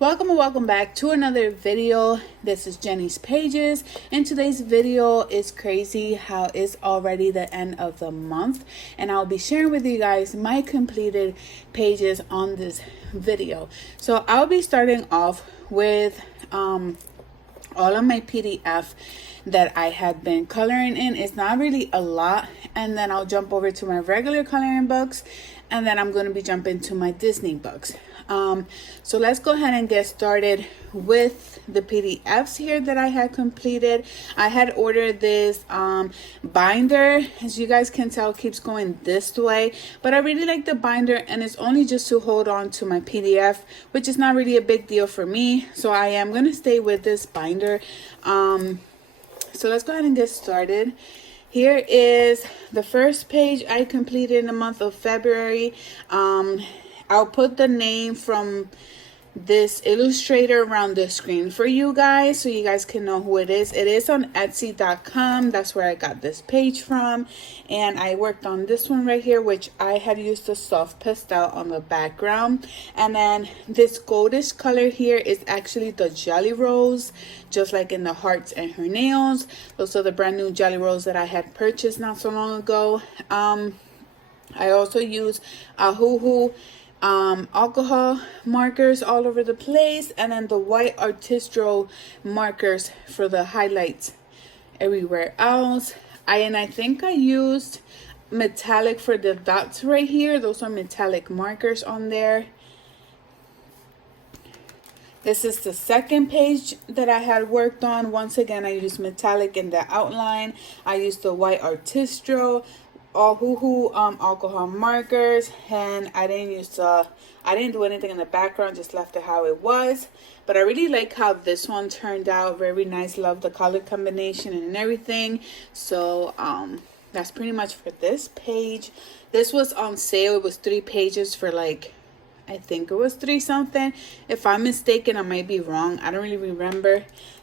Welcome and welcome back to another video. This is Jenny's Pages, and today's video is crazy how it's already the end of the month, and I'll be sharing with you guys my completed pages on this video. So I'll be starting off with all of my PDF that I had been coloring in. It's not really a lot, and then I'll jump over to my regular coloring books, and then I'm going to be jumping to my Disney books. So let's go ahead and get started with the PDFs here that I had completed. I had ordered this binder. As you guys can tell, keeps going this way, but I really like the binder, and it's only just to hold on to my PDF, which is not really a big deal for me. So I am going to stay with this binder. So let's go ahead and get started. Here is the first page I completed in the month of February. I'll put the name from this illustrator around the screen for you guys so you guys can know who it is. It is on Etsy.com. That's where I got this page from. And I worked on this one right here, which I had used a soft pastel on the background. And then this goldish color here is actually the Jelly Rolls, just like in the hearts and her nails. Those are the brand new Jelly Rolls that I had purchased not so long ago. I also use a Hoo alcohol markers all over the place, and then the white Artistro markers for the highlights everywhere else. I think I used metallic for the dots right here. Those are metallic markers on there. This is the second page that I had worked on. Once again, I used metallic in the outline. I used the white Artistro, all alcohol markers, and I didn't do anything in the background, just left it how it was. But I really like how this one turned out. Very nice. Love the color combination and everything. So that's pretty much for this page. This was on sale. It was 3 pages for like, I think it was 3 something. If I'm mistaken, I might be wrong. I don't really remember.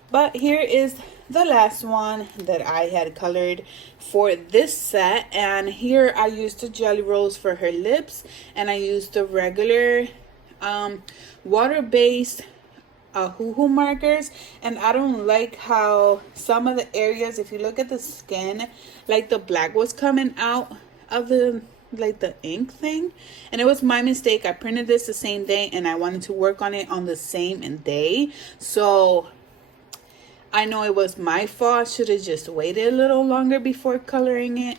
But here is the last one that I had colored for this set. And here I used the Jelly Rolls for her lips. And I used the regular water-based Hoo markers. And I don't like how some of the areas, if you look at the skin, like the black was coming out of the ink thing. And it was my mistake. I printed this the same day, and I wanted to work on it on the same day. So I know it was my fault. I should have just waited a little longer before coloring it.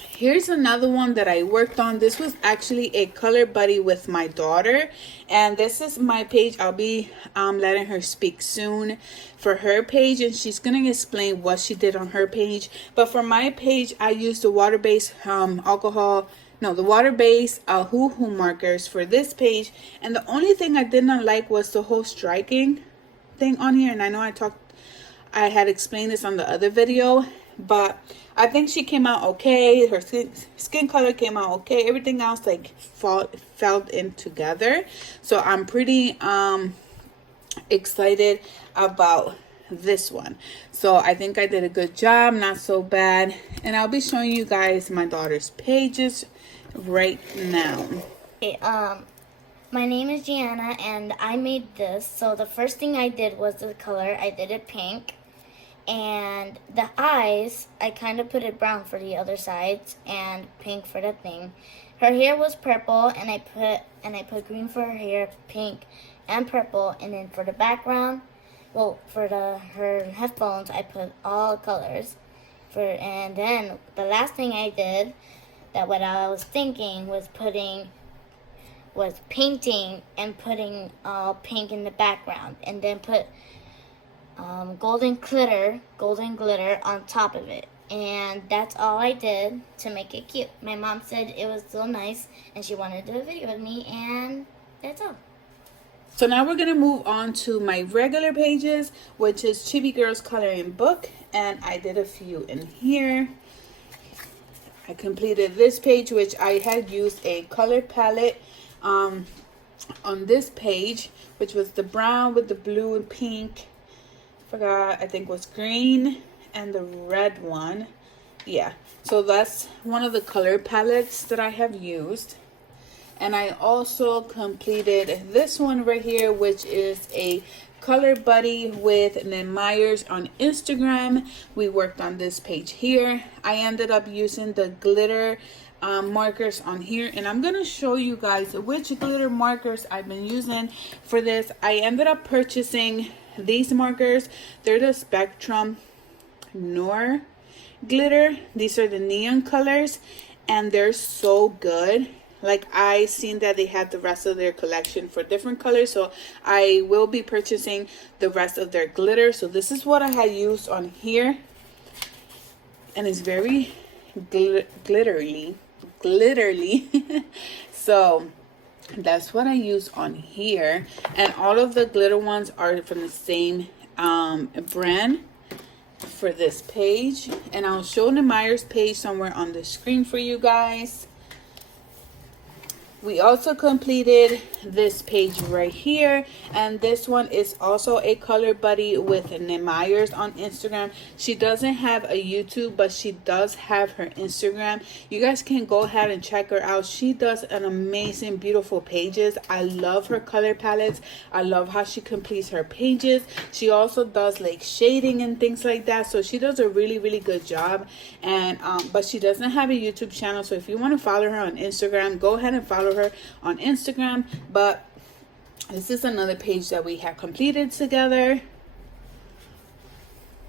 Here's another one that I worked on. This was actually a color buddy with my daughter, and this is my page. I'll be letting her speak soon for her page, and she's gonna explain what she did on her page. But for my page, I used the water-based the water-based Hoo markers for this page. And the only thing I did not like was the whole striking thing on here. And I know I had explained this on the other video, but I think she came out okay. Her skin color came out okay. Everything else like fell in together. So I'm pretty excited about this one. So I think I did a good job, not so bad. And I'll be showing you guys my daughter's pages right now. Okay, my name is Jaiana, and I made this. So the first thing I did was the color. I did it pink, and the eyes, I kind of put it brown for the other sides and pink for the thing. Her hair was purple, and I put green for her hair, pink and purple. And then for the background, well, for her headphones, I put all colors. And then the last thing I did, that what I was thinking was painting and putting pink in the background, and then put golden glitter on top of it. And that's all I did to make it cute. My mom said it was so nice, and she wanted to do a video with me, and that's all. So now we're going to move on to my regular pages, which is Chibi Girls Coloring Book. And I did a few in here. I completed this page, which I had used a color palette on this page, which was the brown with the blue and pink. I think was green, and the red one. Yeah, so that's one of the color palettes that I have used. And I also completed this one right here, which is a color buddy with Nim Myers on Instagram. We worked on this page here. I ended up using the glitter markers on here, and I'm gonna show you guys which glitter markers I've been using for this. I ended up purchasing these markers. They're the Spectrum Noir glitter. These are the neon colors, and they're so good. Like, I seen that they had the rest of their collection for different colors, so I will be purchasing the rest of their glitter. So this is what I had used on here, and it's very glittery. So that's what I use on here, and all of the glitter ones are from the same brand for this page. And I'll show the Myers page somewhere on the screen for you guys. We also completed this page right here, and this one is also a color buddy with Nim Myers on Instagram. She doesn't have a YouTube, but she does have her Instagram. You guys can go ahead and check her out. She does an amazing, beautiful pages. I love her color palettes. I love how she completes her pages. She also does like shading and things like that, so she does a really, really good job. And but she doesn't have a YouTube channel, so if you want to follow her on Instagram, go ahead and follow her on Instagram. But this is another page that we have completed together.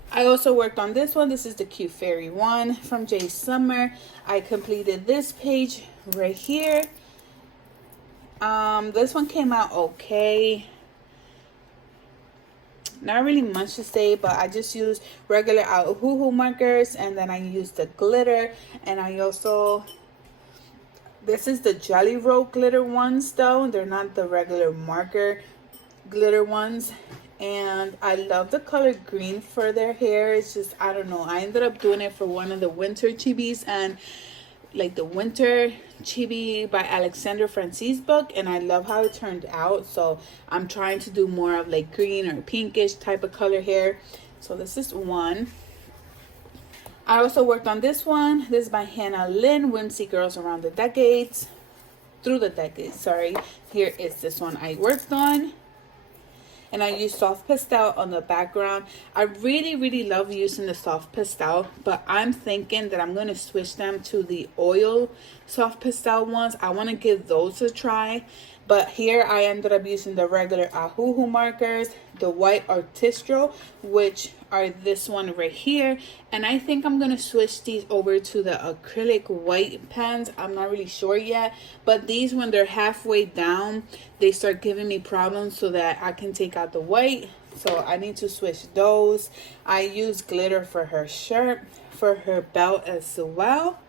I also worked on this one. This is the Cute Fairy one from Jay Summer. I completed this page right here. This one came out okay. Not really much to say, but I just used regular Hoo markers, and then I used the glitter. And I also, this is the Jelly Roll glitter ones though. They're not the regular marker glitter ones. And I love the color green for their hair. It's just, I don't know. I ended up doing it for one of the winter chibis, and like the winter chibi by Alexander Francis book, and I love how it turned out. So I'm trying to do more of like green or pinkish type of color hair. So this is one. I also worked on this one. This is by Hannah Lynn, Whimsy Girls Around the Decades. Through the Decades, sorry. Here is this one I worked on. And I used soft pastel on the background. I really, really love using the soft pastel, but I'm thinking that I'm going to switch them to the oil soft pastel ones. I want to give those a try. But here I ended up using the regular Hoo markers, the white Artistro, which are this one right here. And I think I'm going to switch these over to the acrylic white pens. I'm not really sure yet. But these, when they're halfway down, they start giving me problems so that I can take out the white. So I need to switch those. I use glitter for her shirt, for her belt as well.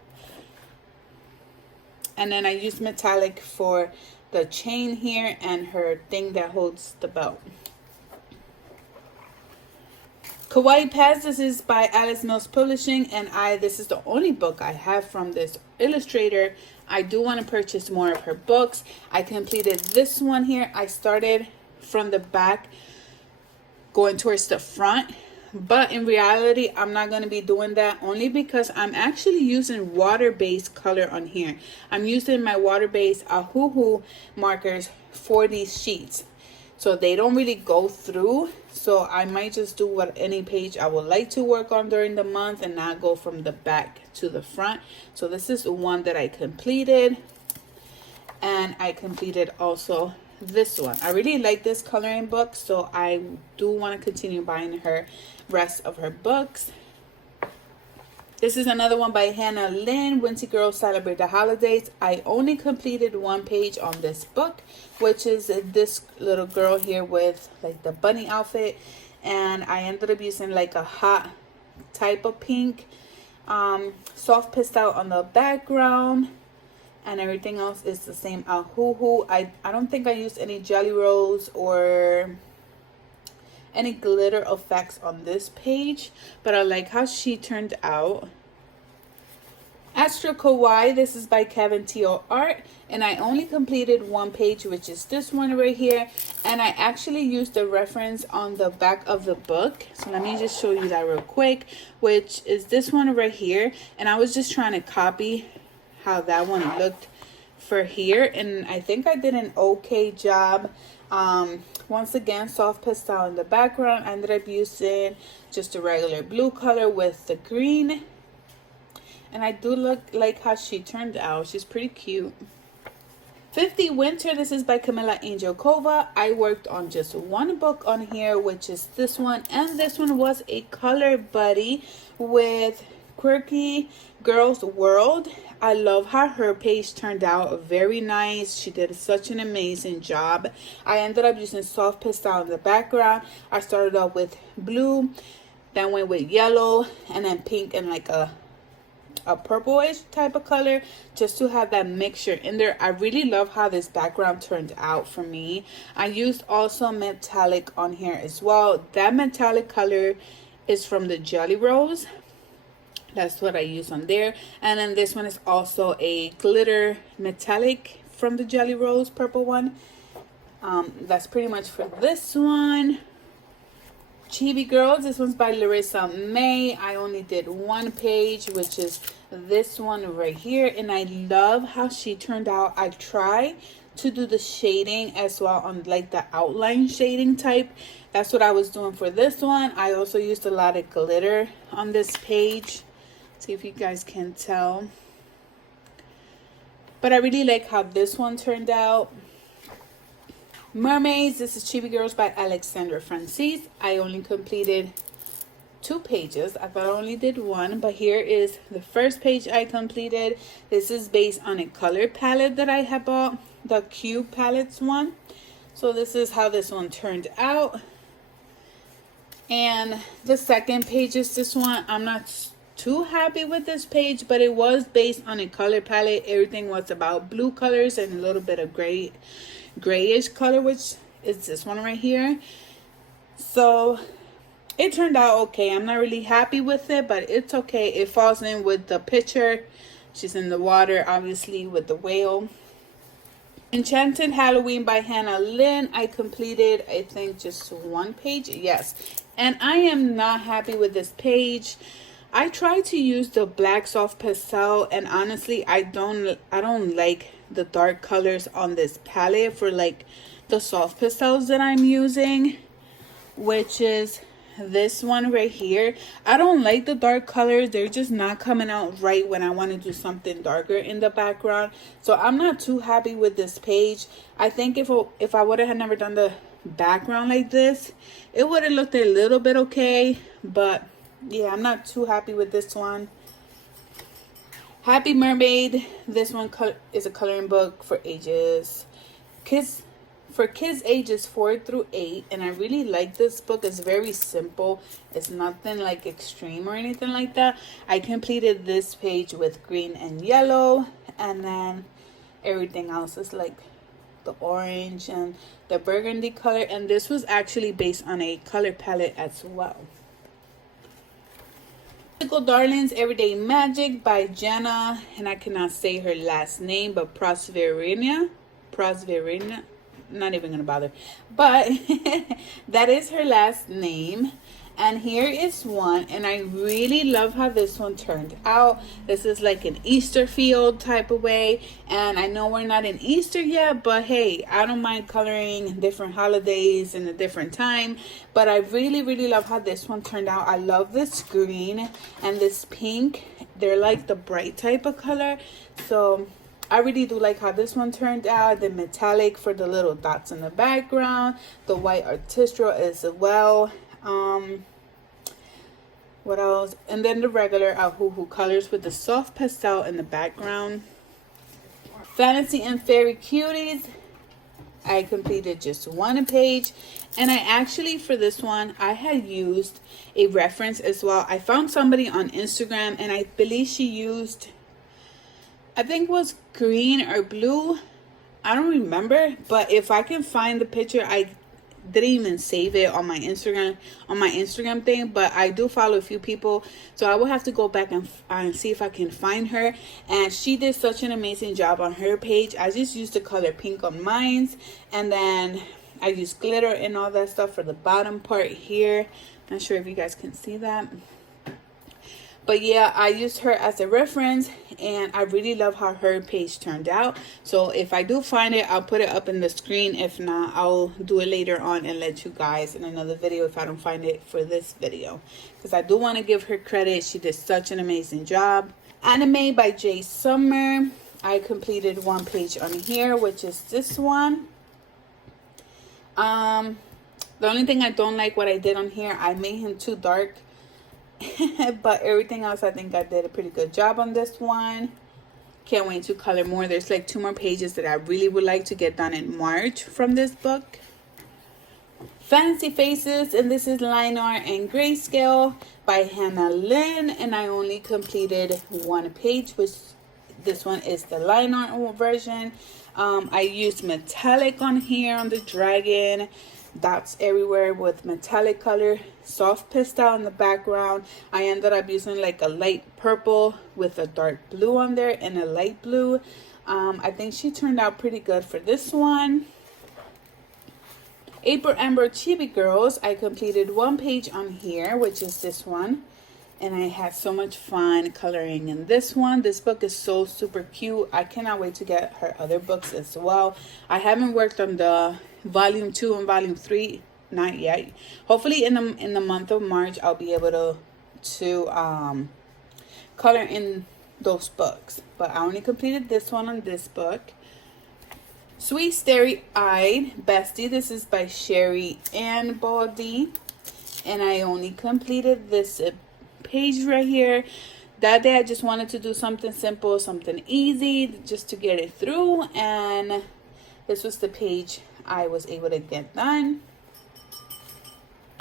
And then I use metallic for the chain here and her thing that holds the belt. Kawaii Pets, this is by Alice Mills Publishing, and this is the only book I have from this illustrator. I do want to purchase more of her books. I completed this one here. I started from the back going towards the front, but in reality I'm not going to be doing that, only because I'm actually using water-based color on here. I'm using my water-based Hoo markers for these sheets, so they don't really go through. So I might just do what any page I would like to work on during the month and not go from the back to the front. So this is the one that I completed, and I completed also this one. I really like this coloring book, so I do want to continue buying her rest of her books. This is another one by Hannah Lynn, Whimsy Girls Celebrate the Holidays. I only completed one page on this book, which is this little girl here with like the bunny outfit, and I ended up using like a hot type of pink, soft pastel on the background, and everything else is the same Hoo. I don't think I used any jelly rolls or any glitter effects on this page, but I like how she turned out. Astro Kawaii, this is by Kevin Teo Art, and I only completed one page, which is this one right here, and I actually used the reference on the back of the book. So let me just show you that real quick, which is this one right here, and I was just trying to copy how that one looked for here, and I think I did an okay job. Once again, soft pastel in the background. I ended up using just a regular blue color with the green, and I do like how she turned out. She's pretty cute. 50 Winter, this is by Camila Angelkova. I worked on just one book on here, which is this one, and this one was a color buddy with Quirky Girls World. I love how her page turned out, very nice. She did such an amazing job. I ended up using soft pastel in the background. I started off with blue, then went with yellow, and then pink and like a purplish type of color, just to have that mixture in there. I really love how this background turned out for me. I used also metallic on here as well. That metallic color is from the Jelly Rose. That's what I use on there. And then this one is also a glitter metallic from the Jelly Rose purple one. That's pretty much for this one. Chibi Girls, this one's by Larissa May. I only did one page, which is this one right here, and I love how she turned out. I try to do the shading as well on like the outline shading type. That's what I was doing for this one. I also used a lot of glitter on this page. See if you guys can tell. But I really like how this one turned out. Mermaids, this is Chibi Girls by Alexandra Francis. I only completed 2 pages. I thought I only did one, but here is the first page I completed. This is based on a color palette that I have bought, the Cube Palettes one. So this is how this one turned out. And the second page is this one. I'm not too happy with this page, but it was based on a color palette. Everything was about blue colors and a little bit of grayish color, which is this one right here. So it turned out okay. I'm not really happy with it, but it's okay. It falls in with the picture. She's in the water, obviously, with the whale. Enchanted Halloween by Hannah Lynn. I completed, I think, just one page. Yes. And I am not happy with this page. I tried to use the black soft pastel, and honestly, I don't like the dark colors on this palette for like the soft pastels that I'm using, which is this one right here. I don't like the dark colors. They're just not coming out right when I want to do something darker in the background. So I'm not too happy with this page. I think if I would have never done the background like this, it would have looked a little bit okay, but yeah, I'm not too happy with this one. Happy Mermaid. This one is a coloring book for kids ages 4 through 8, and I really like this book. It's very simple. It's nothing like extreme or anything like that. I completed this page with green and yellow, and then everything else is like the orange and the burgundy color, and this was actually based on a color palette as well. Mythical Darlings Everyday Magic by Jaiana, and I cannot say her last name, but Prosverina, not even gonna bother, but that is her last name. And here is one, and I really love how this one turned out. This is like an Easter field type of way, and I know we're not in Easter yet, but hey, I don't mind coloring different holidays in a different time. But I really love how this one turned out. I love this green and this pink. They're like the bright type of color, so I really do like how this one turned out. The metallic for the little dots in the background, the white artistry as well. What else? And then the regular Ahuhu colors with the soft pastel in the background. Fantasy and Fairy Cuties. I completed just one page, and I actually, for this one, I had used a reference as well. I found somebody on Instagram, and I believe she used, I think it was green or blue. I don't remember, but if I can find the picture, I didn't even save it on my Instagram thing, but I do follow a few people, so I will have to go back and see if I can find her. And she did such an amazing job on her page. I just used the color pink on mine, and then I used glitter and all that stuff for the bottom part here. Not sure if you guys can see that, But yeah, I used her as a reference, and I really love how her page turned out. So if I do find it, I'll put it up in the screen. If not, I'll do it later on and let you guys in another video if I don't find it for this video, because I do want to give her credit. She did such an amazing job. Anime by J Summer. I completed one page on here, which is this one. The only thing I don't like what I did on here, I made him too dark. But everything else, I think I did a pretty good job on this one. Can't wait to color more. There's like 2 more pages that I really would like to get done in March from this book. Fantasy Faces, and this is line art and grayscale by Hannah Lynn, and I only completed 1 page, which this one is the line art version. I used metallic on here on the dragon, dots everywhere with metallic color, soft pastel in the background. I ended up using like a light purple with a dark blue on there and a light blue. I think she turned out pretty good for this one. April Amber Chibi Girls, I completed 1 page on here, which is this one. And I had so much fun coloring in this one. This book is so super cute. I cannot wait to get her other books as well. I haven't worked on the volume 2 and volume 3, not yet. Hopefully in the month of March, I'll be able to color in those books. But I only completed this one on this book. Sweet Starry Eyed Bestie. This is by Sherry Ann Baldy, and I only completed this page right here. That day I just wanted to do something simple, something easy, just to get it through, and this was the page I was able to get done.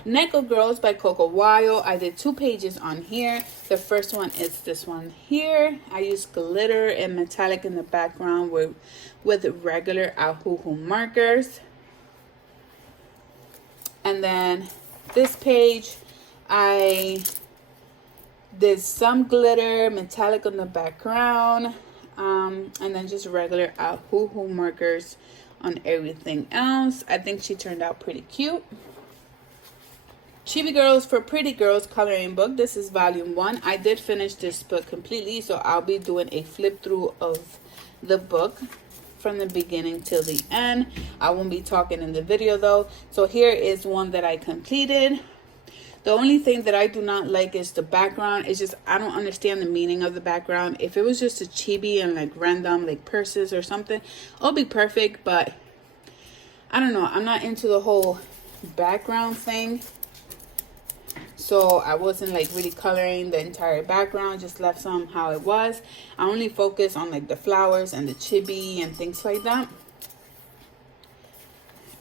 Neko Girls by Coco Wild. I did 2 pages on here. The first one is this one here. I used glitter and metallic in the background with regular Ahuhu markers. And then this page, I did some glitter, metallic on the background, and then just regular Ahuhu markers on everything else. I think she turned out pretty cute. Chibi Girls for Pretty Girls coloring book. This is volume 1. I did finish this book completely, so I'll be doing a flip through of the book from the beginning till the end. I won't be talking in the video though. So here is one that I completed. The only thing that I do not like is the background. It's just, I don't understand the meaning of the background. If it was just a chibi and like random like purses or something, it'll be perfect. But I don't know. I'm not into the whole background thing. So I wasn't like really coloring the entire background, just left some how it was. I only focus on like the flowers and the chibi and things like that.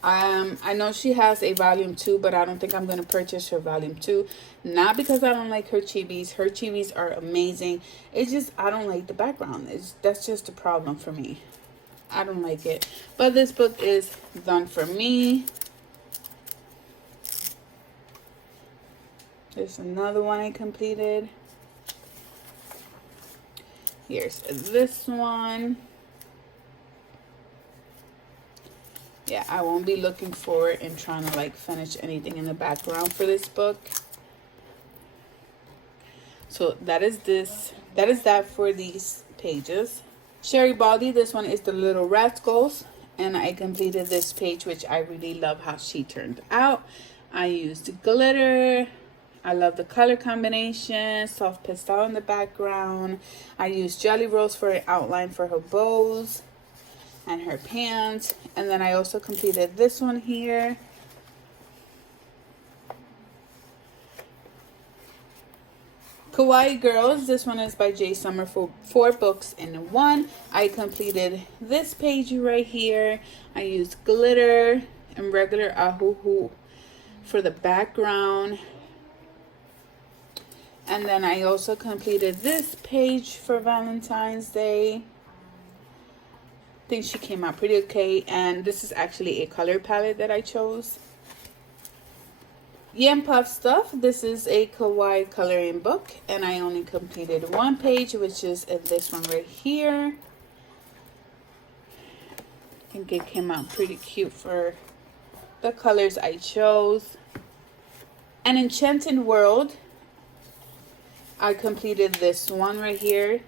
I know she has a volume 2, but I don't think I'm going to purchase her volume 2. Not because I don't like her chibis. Her chibis are amazing. It's just I don't like the background. That's just a problem for me. I don't like it. But this book is done for me. There's another one I completed. Here's this one. Yeah, I won't be looking for it and trying to like finish anything in the background for this book. So that is this. That is that for these pages. Sherry Baldy, this one is the Little Rascals. And I completed this page, which I really love how she turned out. I used glitter. I love the color combination, soft pastel in the background. I used Jelly Rolls for an outline for her bows and her pants. And then I also completed this one here. Kawaii Girls, this one is by J Summer for 4 books in 1. I completed this page right here. I used glitter and regular Ahuhu for the background. And then I also completed this page for Valentine's Day. I think she came out pretty okay. And this is actually a color palette that I chose. Yam Puff Stuff. This is a kawaii coloring book. And I only completed 1 page, which is this one right here. I think it came out pretty cute for the colors I chose. An Enchanted World. I completed this one right here.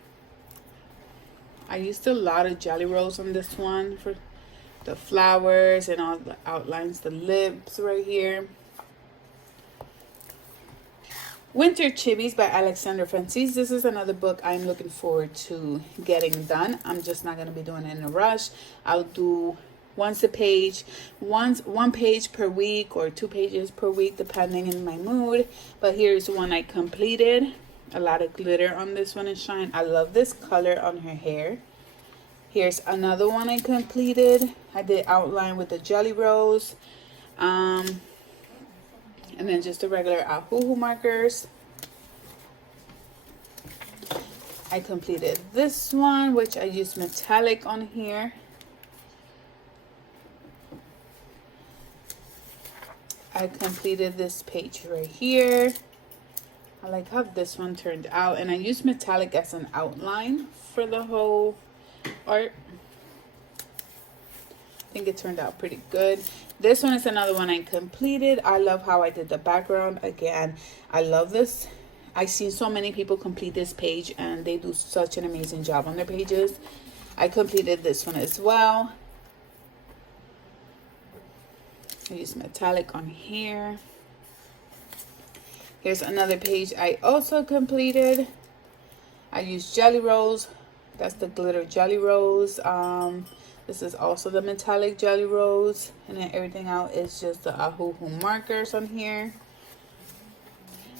I used a lot of Jelly Rolls on this one for the flowers and all the outlines, the lips right here. Winter Chibis by Alexander Francis. This is another book I'm looking forward to getting done. I'm just not going to be doing it in a rush. I'll do one page per week or 2 pages per week depending on my mood. But here's one I completed. A lot of glitter on this one and shine. I love this color on her hair. Here's another one I completed. I did outline with the Jelly Rolls. And then just the regular Ahuhu markers. I completed this one, which I used metallic on here. I completed this page right here. I like how this one turned out. And I used metallic as an outline for the whole art. I think it turned out pretty good. This one is another one I completed. I love how I did the background. Again, I love this. I've seen so many people complete this page and they do such an amazing job on their pages. I completed this one as well. I used metallic on here. Here's another page I also completed. I used Jelly Rolls. That's the glitter Jelly Rolls. This is also the metallic Jelly Rolls. And then everything out is just the Ahuhu markers on here.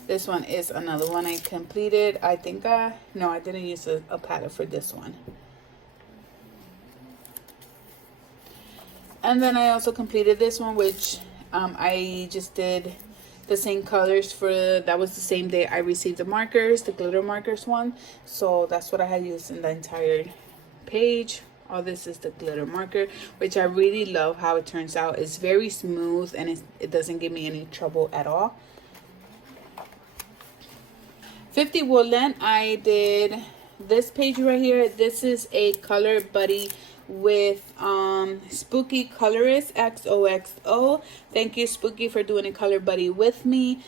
This one is another one I completed. I think no, I didn't use a palette for this one. And then I also completed this one, which I just did the same colors for, that was the same day I received the markers, the glitter markers one. So that's what I had used in the entire page. All this is the glitter marker, which I really love how it turns out. It's very smooth and it doesn't give me any trouble at all. 50 Woodland, I did this page right here. This is a color buddy with Spookycolouristxoxo. Thank you, Spooky, for doing a color buddy with me.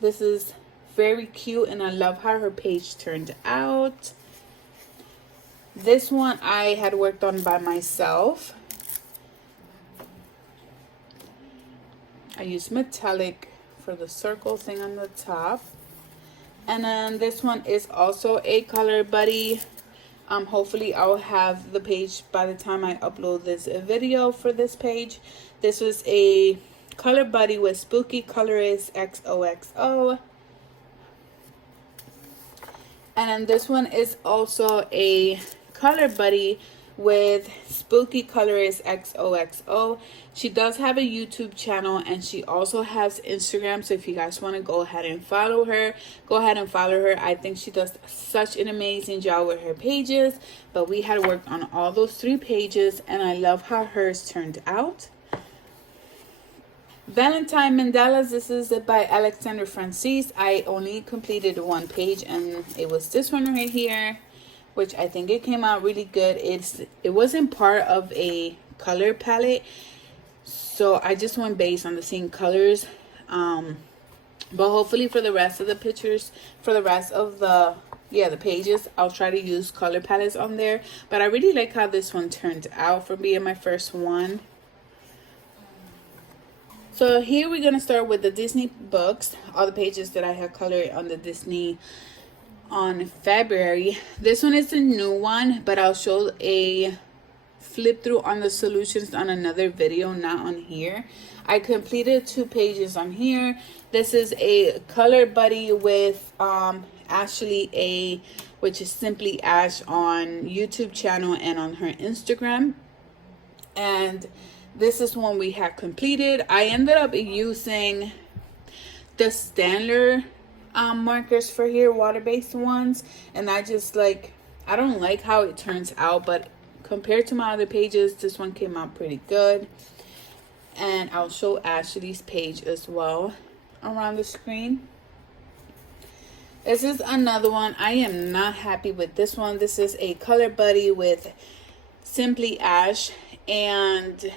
This is very cute and I love how her page turned out. This one I had worked on by myself. I used metallic for the circle thing on the top. And then this one is also a color buddy. Hopefully I'll have the page by the time I upload this video for this page. This was a color buddy with Spookycolouristxoxo. And then this one is also a color buddy with Spookycolouristxoxo. She does have a YouTube channel and she also has Instagram. So if you guys want to go ahead and follow her, go ahead and follow her. I think she does such an amazing job with her pages. But we had worked on all those 3 pages and I love how hers turned out. Valentine Mandalas, this is by Alexander Francis. I only completed 1 page and it was this one right here, which I think it came out really good. It wasn't part of a color palette, so I just went based on the same colors. But hopefully for the rest of the pictures, for the rest of the pages, I'll try to use color palettes on there. But I really like how this one turned out for being my first one. So here we're gonna start with the Disney books, all the pages that I have colored on the Disney on February. This one is a new one, but I'll show a flip through on the solutions on another video, not on here. I completed 2 pages on here. This is a color buddy with Ashley A, which is Simply Ash on YouTube channel and on her Instagram. And this is one we had completed. I ended up using the Staedtler markers for here, water-based ones, and I just I don't like how it turns out, but compared to my other pages, this one came out pretty good. And I'll show Ashley's page as well around the screen. This is another one. I am not happy with this one. This is a color buddy with Simply Ash, and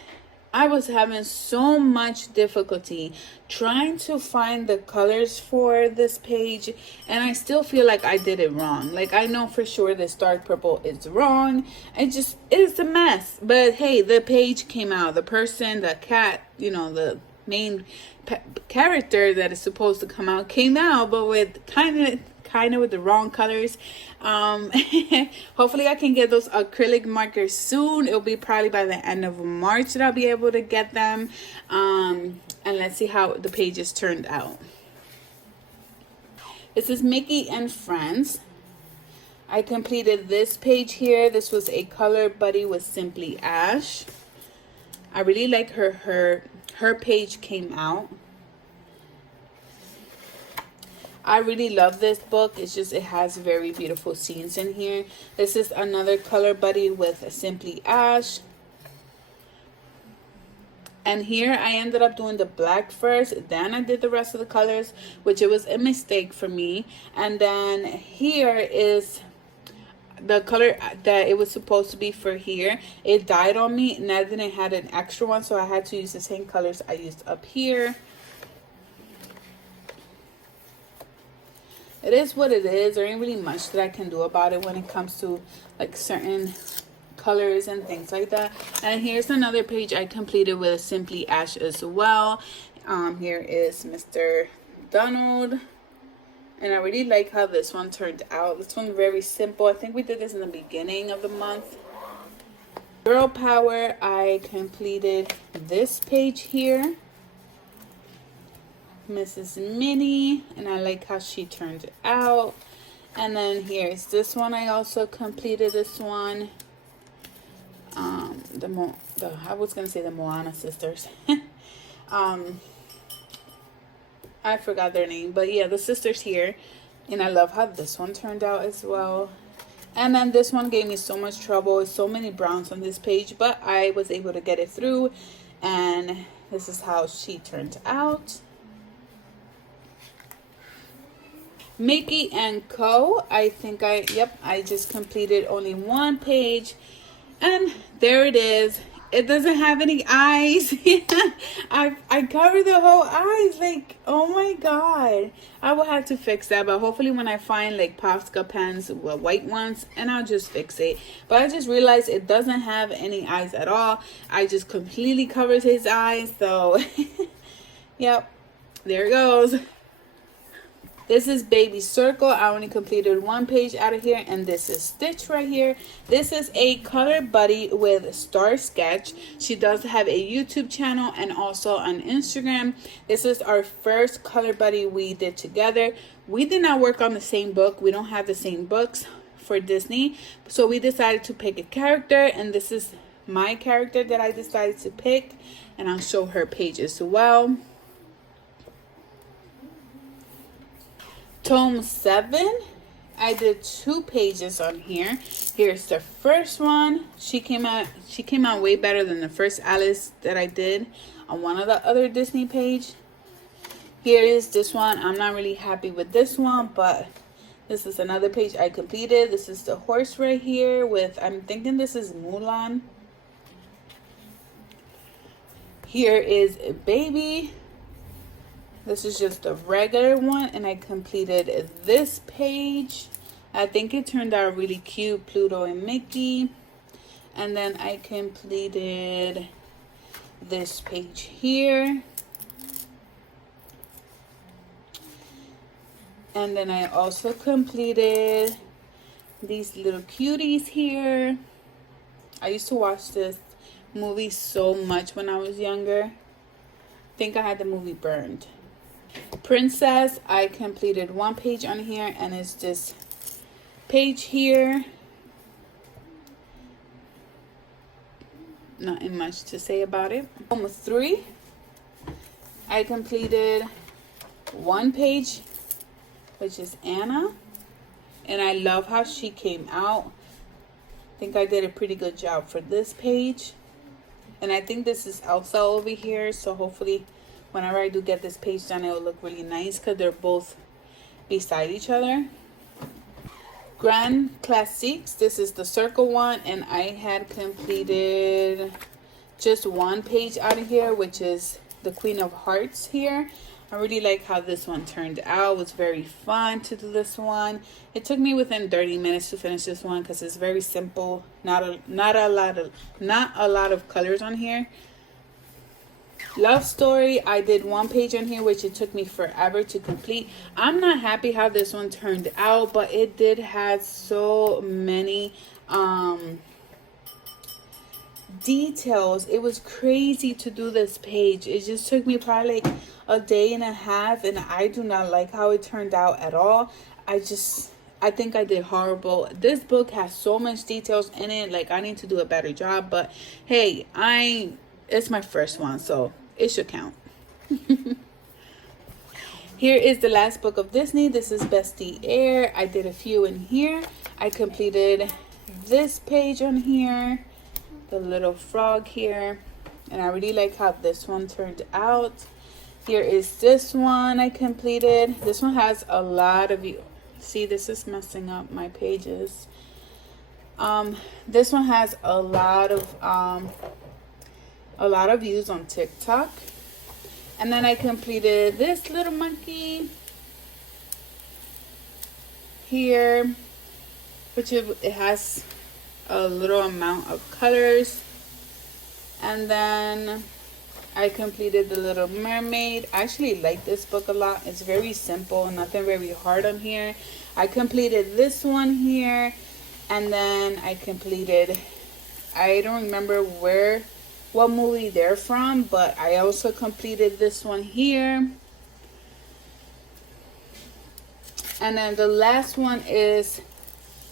I was having so much difficulty trying to find the colors for this page, and I still feel like I did it wrong. Like, I know for sure this dark purple is wrong. It is a mess. But hey, the page came out. The person, the cat, you know, the main character that is supposed to come out came out, but with kind of with the wrong colors. Hopefully I can get those acrylic markers soon. It'll be probably by the end of March that I'll be able to get them. And let's see how the pages turned out. This is Mickey and Friends. I completed this page here. This was a color buddy with Simplyash. I really like her page came out. I really love this book. It's just, it has very beautiful scenes in here. This is another color buddy with Simplyash. And here I ended up doing the black first, then I did the rest of the colors, which it was a mistake for me. And then here is the color that it was supposed to be for here. It died on me, and I didn't have an extra one, so I had to use the same colors I used up here. It is what it is. There ain't really much that I can do about it when it comes to like certain colors and things like that. And here's another page I completed with Simplyash as well. Here is Mr. Donald. And I really like how this one turned out. This one's very simple. I think we did this in the beginning of the month. Girl Power, I completed this page here. Mrs. Minnie, and I like how she turned out. And then here's this one. I also completed this one. I was gonna say the Moana sisters. I forgot their name, but yeah, the sisters here. And I love how this one turned out as well. And then this one gave me so much trouble. So many browns on this page, but I was able to get it through. And this is how she turned out. Mickey and Co. I just completed only one page, and there it is. It doesn't have any eyes. I covered the whole eyes. Like, oh my god, I will have to fix that. But hopefully when I find like Posca pens, well, white ones, and I'll just fix it. But I just realized it doesn't have any eyes at all. I just completely covered his eyes. So yep, there it goes. This is Baby Circle. I only completed one page out of here. And this is Stitch right here. This is a color buddy with Starsketch. She does have a YouTube channel and also on Instagram. This is our first color buddy we did together. We did not work on the same book. We don't have the same books for Disney. So we decided to pick a character. And this is my character that I decided to pick. And I'll show her page as well. Tome 7, I did 2 pages on here. Here's the first one. She came out way better than the first Alice that I did on one of the other Disney page. Here is this one. I'm not really happy with this one, but this is another page I completed. This is the horse right here with, I'm thinking this is Mulan. Here is a baby. This is just a regular one, and I completed this page. I think it turned out really cute, Pluto and Mickey. And then I completed this page here. And then I also completed these little cuties here. I used to watch this movie so much when I was younger. I think I had the movie burned. Princess, I completed one page on here, and it's this page here. Nothing much to say about it. Almost 3. I completed one page, which is Anna, and I love how she came out. I think I did a pretty good job for this page. And I think this is Elsa over here, so hopefully whenever I do get this page done, it will look really nice because they're both beside each other. Grand Classiques, this is the circle one, and I had completed just one page out of here, which is the Queen of Hearts here. I really like how this one turned out. It was very fun to do this one. It took me within 30 minutes to finish this one because it's very simple. Not a lot of colors on here. Love Story, I did one page on here, which it took me forever to complete. I'm not happy how this one turned out, but it did have so many details. It was crazy to do this page. It just took me probably like a day and a half, and I do not like how it turned out at all. I think I did horrible. This book has so much details in it. Like, I need to do a better job, but hey, it's my first one, so it should count. Here is the last book of Disney. This is Bestie Air. I did a few in here. I completed this page on here, the little frog here, and I really like how this one turned out. Here is this one I completed. This one has a lot of you. See, this is messing up my pages. This one has a lot of views on TikTok. And then I completed this little monkey here, which it has a little amount of colors. And then I completed the Little Mermaid. I actually like this book a lot. It's very simple, nothing very hard on here. I completed this one here, and then I completed, I don't remember what movie they're from, but I also completed this one here. And then the last one is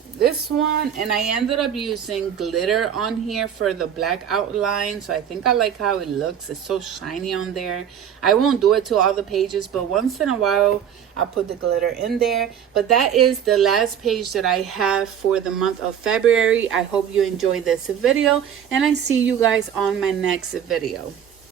this one, and I ended up using glitter on here for the black outline, so I think I like how it looks. It's so shiny on there. I won't do it to all the pages, but once in a while I'll put the glitter in there. But that is the last page that I have for the month of February. I hope you enjoyed this video, and I see you guys on my next video.